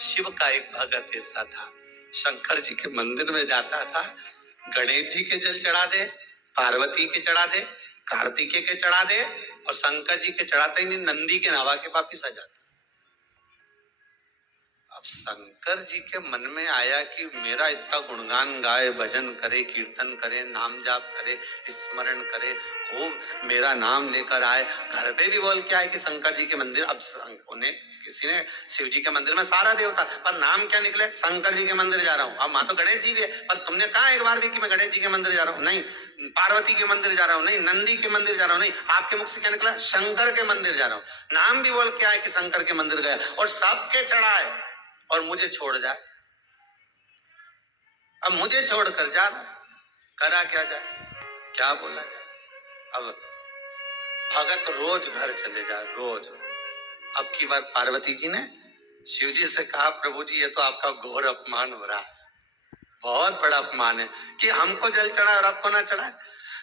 शिव का एक भगत ऐसा था, शंकर जी के मंदिर में जाता था, गणेश जी के जल चढ़ा दे, पार्वती के चढ़ा दे, कार्तिकेय के चढ़ा दे, और शंकर जी के चढ़ाते ही नहीं, नंदी के नवा के वापिस आ जाता। अब शंकर जी के मन में आया कि मेरा इतना गुणगान गाए, भजन करे, कीर्तन करे, नाम जाप करे, स्मरण करे, खूब मेरा नाम लेकर आए, घर पे भी बोल के आए कि शंकर जी के मंदिर। अब उन्हें किसी ने शिव जी के मंदिर में सारा देवता, पर नाम क्या निकले, शंकर जी के मंदिर जा रहा हूँ। अब वहां तो गणेश जी भी है, पर तुमने कहा एक बार भी कि मैं गणेश जी के मंदिर जा रहा हूँ? नहीं। पार्वती के मंदिर जा रहा हूँ? नहीं। नंदी के मंदिर जा रहा हूँ? नहीं। आपके मुख से क्या निकला? शंकर के मंदिर जा रहा हूँ। नाम भी बोल के आए कि शंकर के मंदिर गया, और सबके चढ़ाए और मुझे छोड़ जाए। अब मुझे छोड़कर जा रहा, करा क्या जाए, क्या बोला जाए? अब भगत रोज घर चले जाए, रोज। अब की बार पार्वती जी ने शिव जी से कहा, प्रभु जी ये तो आपका घोर अपमान हो रहा है, बहुत बड़ा अपमान है कि हमको जल चढ़ा और आपको ना चढ़ाए।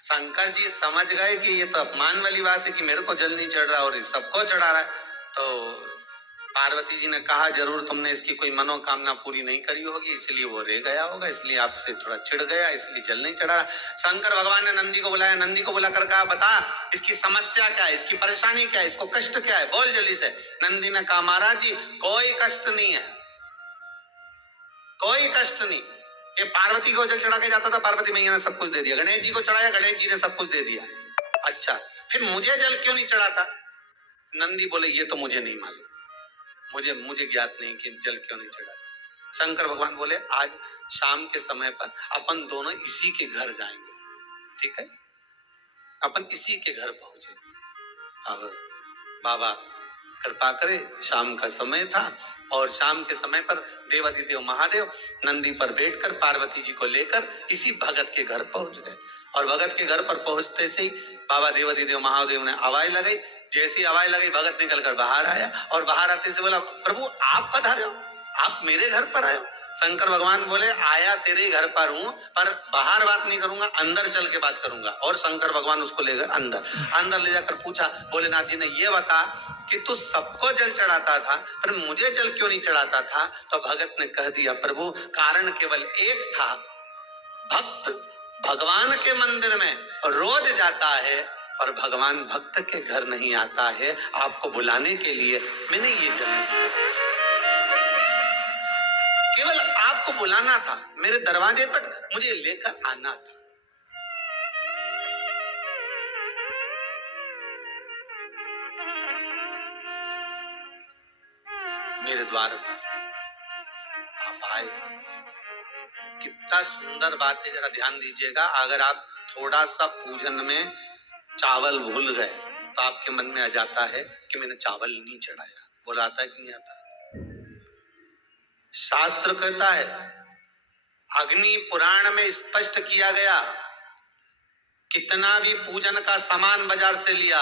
शंकर जी समझ गए कि ये तो अपमान वाली बात है कि मेरे को जल नहीं चढ़ रहा और सबको चढ़ा रहा है। तो पार्वती जी ने कहा, जरूर तुमने इसकी कोई मनोकामना पूरी नहीं करी होगी, इसलिए वो रह गया होगा, इसलिए आपसे थोड़ा चिढ़ गया, इसलिए जल नहीं चढ़ा। शंकर भगवान ने नंदी को बुलाया, नंदी को बुलाकर कहा, बता इसकी समस्या क्या है, इसकी परेशानी क्या है, इसको कष्ट क्या है, बोल जल्दी से। नंदी ने कहा, महाराज जी कोई कष्ट नहीं है, कोई कष्ट नहीं। ये पार्वती को जल चढ़ा के जाता था, पार्वती मैया ने सब कुछ दे दिया। गणेश जी को चढ़ाया, गणेश जी ने सब कुछ दे दिया। अच्छा, फिर मुझे जल क्यों नहीं चढ़ाता? नंदी बोले, ये तो मुझे नहीं मालूम, मुझे ज्ञात नहीं कि जल क्यों नहीं चढ़ाता। शंकर भगवान बोले, आज शाम के समय पर अपन दोनों इसी के घर जाएंगे, ठीक है? अपन इसी के घर पहुंचे। अब बाबा कृपा करे, शाम का समय था, और शाम के समय पर देवाधिदेव महादेव नंदी पर बैठकर पार्वती जी को लेकर इसी भगत के घर पहुंच गए। और भगत के घर पर पहुंचते से ही बाबा देवाधिदेव महादेव ने आवाज लगाई। जैसी आवाज लगी, भगत निकलकर बाहर आया, और बाहर आते से बोला, प्रभु आप पधारे हो, आप मेरे घर पर आए हो? शंकर भगवान बोले, आया तेरे घर पर हूं, पर बाहर बात नहीं करूंगा, अंदर चल के बात करूंगा। और शंकर भगवान उसको ले गए अंदर ले जाकर पूछा, भोलेनाथ जी ने, ये बता कि तू सबको जल चढ़ाता था, पर मुझे जल क्यों नहीं चढ़ाता था? तो भगत ने कह दिया, प्रभु कारण केवल एक था, भक्त भगवान के मंदिर में रोज जाता है, पर भगवान भक्त के घर नहीं आता है। आपको बुलाने के लिए मैंने ये जल, केवल आपको बुलाना था, मेरे दरवाजे तक मुझे लेकर आना था। मेरे द्वार पर आप आए, कितना सुंदर बात है, जरा ध्यान दीजिएगा। अगर आप थोड़ा सा पूजन में चावल भूल गए तो आपके मन में आ जाता है कि मैंने चावल नहीं चढ़ाया। बोला आता है कि नहीं आता? शास्त्र कहता है, अग्नि पुराण में स्पष्ट किया गया, कितना भी पूजन का सामान बाजार से लिया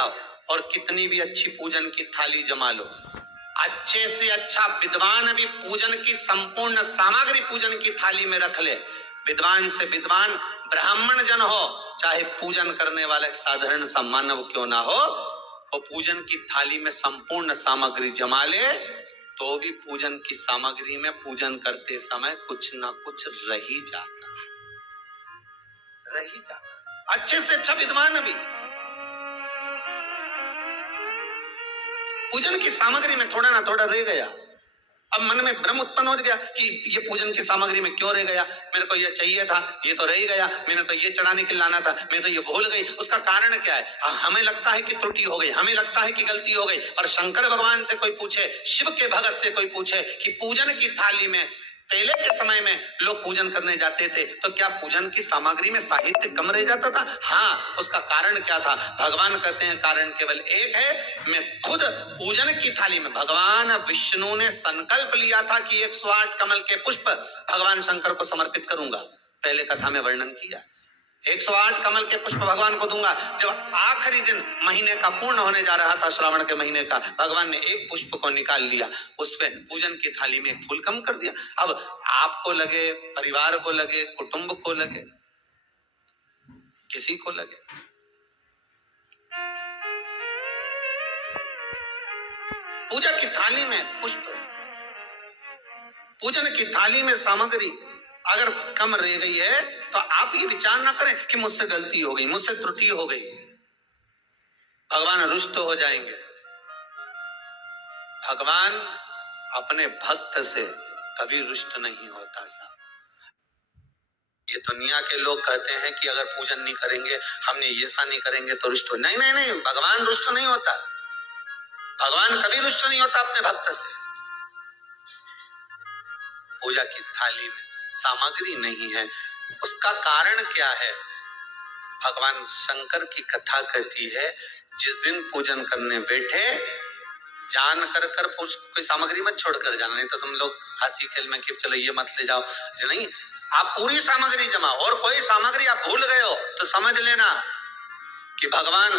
और कितनी भी अच्छी पूजन की थाली जमा लो, अच्छे से अच्छा विद्वान भी पूजन की संपूर्ण सामग्री पूजन की थाली में रख ले, विद्वान से विद्वान ब्राह्मण जन हो, चाहे पूजन करने वाला साधारण सा मानव क्यों ना हो, वो पूजन की थाली में संपूर्ण सामग्री जमा ले, तो भी पूजन की सामग्री में पूजन करते समय कुछ ना कुछ रह ही जाता है, रह ही जाता है। अच्छे से अच्छा विद्वान भी पूजन की सामग्री में थोड़ा ना थोड़ा रह गया। अब मन में भ्रम उत्पन्न हो गया कि ये पूजन की सामग्री में क्यों रह गया, मेरे को ये चाहिए था, ये तो रह ही गया, मैंने तो ये चढ़ाने के लाना था, मैं तो ये भूल गई। उसका कारण क्या है? हमें लगता है कि त्रुटि हो गई, हमें लगता है कि गलती हो गई, पर शंकर भगवान से कोई पूछे, शिव के भगत से कोई पूछे कि पूजन की थाली में पहले के समय में लोग पूजन करने जाते थे तो क्या पूजन की सामग्री में साहित्य कम रह जाता था? हाँ, उसका कारण क्या था? भगवान कहते हैं कारण केवल एक है, मैं खुद पूजन की थाली में, भगवान विष्णु ने संकल्प लिया था कि 108 कमल के पुष्प भगवान शंकर को समर्पित करूंगा। पहले कथा में वर्णन किया, 108 कमल के पुष्प भगवान को दूंगा। जब आखिरी दिन महीने का पूर्ण होने जा रहा था, श्रावण के महीने का, भगवान ने एक पुष्प को निकाल लिया, उस पे पूजन की थाली में एक फूल कम कर दिया। अब आपको लगे, परिवार को लगे, कुटुंब को लगे, किसी को लगे, पूजा की थाली में पुष्प पूजन की थाली में सामग्री अगर कम रह गई है तो आप ये विचार ना करें कि मुझसे गलती हो गई, मुझसे त्रुटि हो गई। भगवान रुष्ट हो जाएंगे। भगवान अपने भक्त से कभी रुष्ट नहीं होता साहब। ये दुनिया के लोग कहते हैं कि अगर पूजन नहीं करेंगे, हमने ये सा नहीं करेंगे तो रुष्ट हो। नहीं नहीं नहीं, भगवान रुष्ट नहीं होता। भगवान कभी रुष्ट नहीं होता अपने भक्त से। पूजा की थाली में सामग्री नहीं है, उसका कारण क्या है? भगवान शंकर की कथा कहती है, जिस दिन पूजन करने बैठे जान कर कोई सामग्री मत छोड़ कर जाना, नहीं तो तुम लोग हंसी खेल में कि चलो ये मत ले जाओ। नहीं, आप पूरी सामग्री जमाओ, और कोई सामग्री आप भूल गए हो तो समझ लेना कि भगवान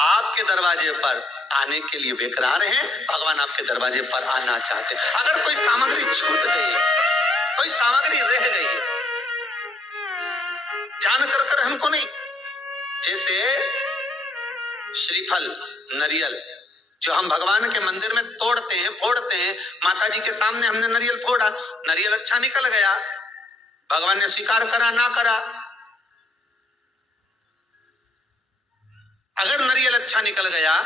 आपके दरवाजे पर आने के लिए बेकरार हैं। भगवान आपके दरवाजे पर आना चाहते हैं। अगर कोई सामग्री छूट गई, कोई सामग्री रह गई, जान कर हमको नहीं, जैसे श्रीफल नरियल जो हम भगवान के मंदिर में तोड़ते हैं, फोड़ते हैं, माता जी के सामने हमने नरियल फोड़ा, नरियल अच्छा निकल गया, भगवान ने स्वीकार करा ना करा। अगर नरियल अच्छा निकल गया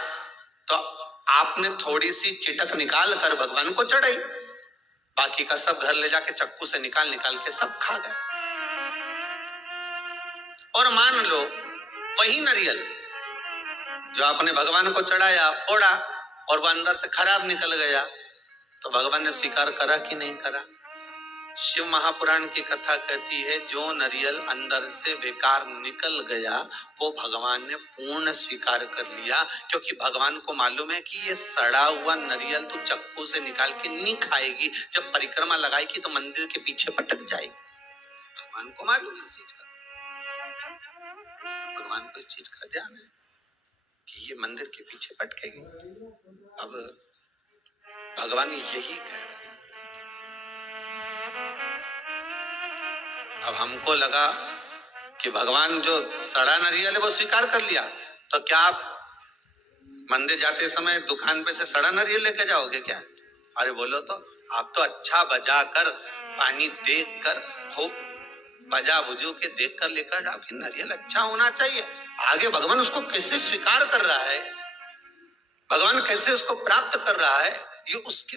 तो आपने थोड़ी सी चिटक निकाल कर भगवान को चढ़ाई, बाकी का सब घर ले जाके चक्कू से निकाल निकाल के सब खा गए। और मान लो वही नरियल जो आपने भगवान को चढ़ाया, फोड़ा, और वह अंदर से खराब निकल गया, तो भगवान ने स्वीकार करा कि नहीं करा? शिव महापुराण की कथा कहती है, जो नरियल अंदर से बेकार निकल गया वो भगवान ने पूर्ण स्वीकार कर लिया, क्योंकि भगवान को मालूम है कि ये सड़ा हुआ नरियल तो चक्कू से निकाल के नहीं खाएगी, जब परिक्रमा लगाएगी तो मंदिर के पीछे पटक जाएगी। भगवान को मालूम है इस चीज का, भगवान को इस चीज का ध्यान है कि ये मंदिर के पीछे पटकेगी। अब भगवान यही कह रहे हैं। अब हमको लगा कि भगवान जो सड़ा नरियल है वो स्वीकार कर लिया, तो क्या आप मंदिर जाते समय दुकान पे से सड़ा नरियल लेके जाओगे क्या? अरे बोलो तो, आप तो अच्छा बजा कर, पानी देख कर, खूब बजा बुझू के देख कर लेकर जाओ कि नरियल अच्छा होना चाहिए। आगे भगवान उसको कैसे स्वीकार कर रहा है, भगवान कैसे उसको प्राप्त कर रहा है, ये उसके